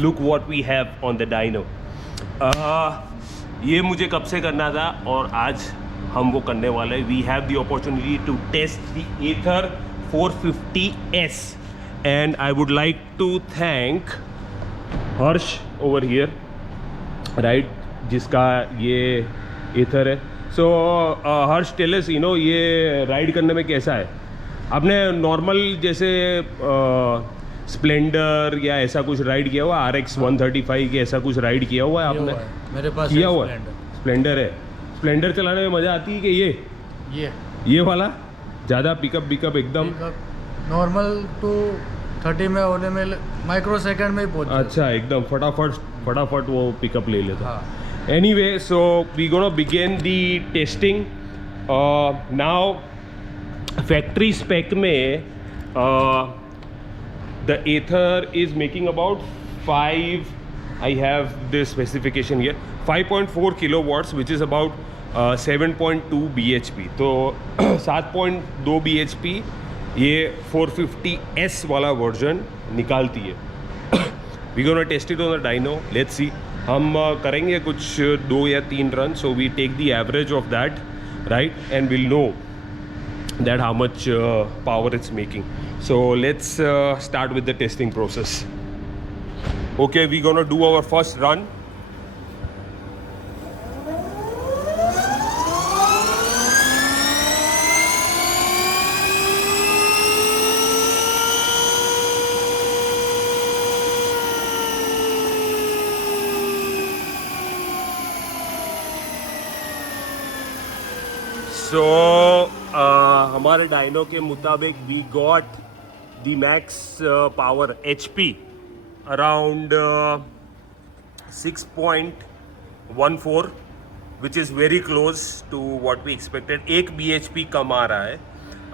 Look what we have on the dyno. ये मुझे कब से करना था और आज हम वो करने वाले हैं। We have the opportunity to test the Ather 450S and I would like to thank Harsh over here, right, जिसका ये एथर है। So Harsh tell us, you know, ये राइड करने में कैसा है? आपने नॉर्मल जैसे स्प्लेंडर या ऐसा कुछ राइड किया हुआ, RX 135 के ऐसा कुछ राइड किया हुआ है आपने? मेरे पास किया हुआ है, स्प्लेंडर है। स्प्लेंडर चलाने में मज़ा आती है कि ये वाला ज़्यादा पिकअप एकदम नॉर्मल टू 30 में होने में माइक्रो सेकंड में ही पहुंच। अच्छा, एकदम फटाफट वो पिकअप ले लेता। हाँ। Anyway, so we gonna begin the testing. Now factory spec में the Ather is making about 5, I have this specification here, 5.4 kilowatts, which is about 7.2 bhp. तो 7.2 bhp ये 450S वाला वर्जन निकालती है। we gonna test it on the dyno. Let's see. हम करेंगे कुछ 2 या 3 run, so we take the average of that, right, and will know that how much power it's making. So let's start with the testing process. Okay, we gonna do our first run. So हमारे dyno के मुताबिक we got the max power HP around 6.14, which is very close to what we expected. 1 bhp कम आ रहा है.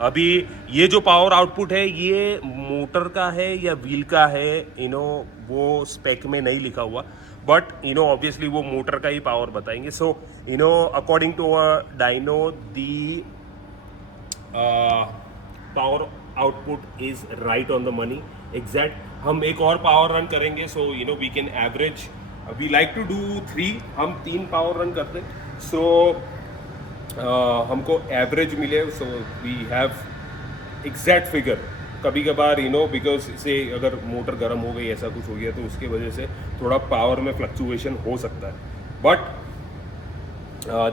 अभी ये जो पावर आउटपुट है ये मोटर का है या व्हील का है, यू नो, वो स्पेक में नहीं लिखा हुआ, बट यू नो ऑब्वियसली वो मोटर का ही पावर बताएंगे. So you know according to a dyno the power output is right on the money, exact. हम एक और पावर रन करेंगे, so you know we can average. We like to do 3, हम 3 power run करते हैं, सो हमको average मिले, so we have exact figure. कभी कभार यू नो बिकॉज से अगर मोटर गर्म हो गई, ऐसा कुछ हो गया, तो उसके वजह से थोड़ा पावर में फ्लक्चुएशन हो सकता है. But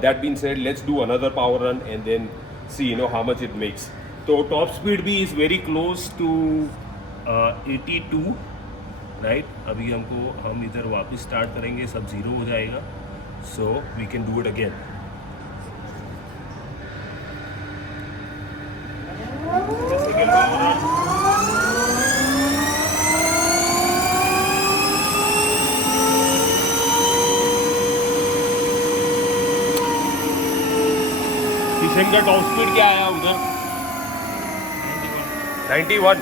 that been said, let's do another power run and then see you know how much it makes. तो टॉप स्पीड भी is very close to 82, right. अभी हम इधर वापस स्टार्ट करेंगे, सब 0 हो जाएगा, so we can do it again. Second power run. Kishan का टॉप स्पीड क्या आया उधर? 91.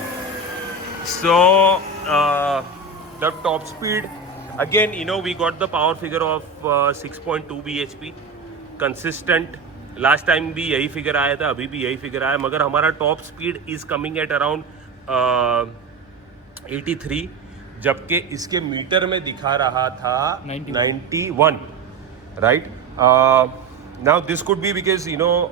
So the top speed again, you know, we got the power figure of 6.2 bhp consistent. Last time भी यही फिगर आया था, अभी भी यही फिगर आया, मगर हमारा top speed is coming at around 83, जबकि इसके मीटर में दिखा रहा था 91, right. Now this could be because you know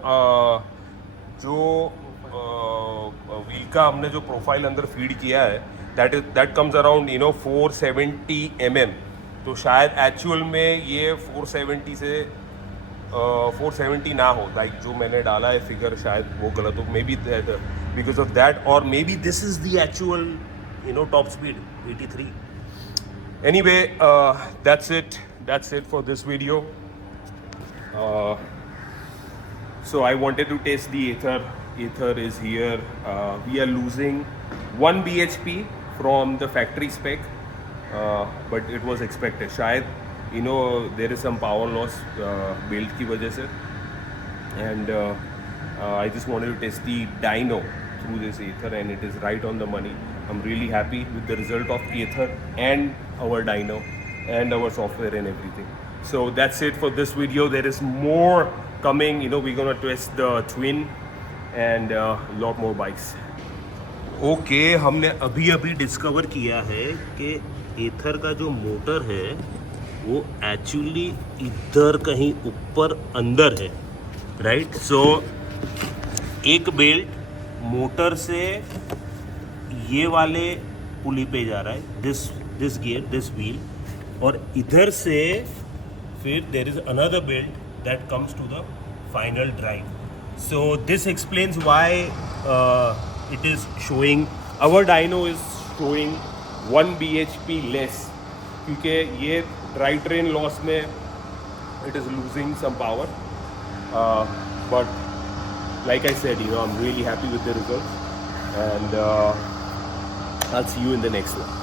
जो व्हील का हमने जो प्रोफाइल अंदर फीड किया है, that comes around you know 470 mm. तो शायद एक्चुअल में ये 470 से 470 ना हो, लाइक जो मैंने डाला है फिगर, शायद वो गलत हो. Maybe because of that, और maybe this is the actual you know top speed 83. Anyway, that's it for this video. So I wanted to test the Ather is here. We are losing 1 bhp from the factory spec, but it was expected. शायद you know there is some power loss build की वजह से, and I just wanted to test the dyno through this Ather and it is right on the money. I'm really happy with the result of Ather and our dyno and our software and everything. So that's it for this video. There is more coming, you know, we're gonna test the twin and lot more bikes. Okay, हमने अभी discover किया है कि एथर का जो motor है वो actually इधर कहीं ऊपर अंदर है, राइट। सो एक बेल्ट मोटर से ये वाले पुली पे जा रहा है, दिस गियर, दिस व्हील, और इधर से फिर there is another belt that comes to the final drive. So this explains why it is showing, our dyno is showing 1 bhp less, क्योंकि ये ड्राइव ट्रेन लॉस में it is losing some power, but like I said, I'm really happy with the results, and I'll see you in the next one.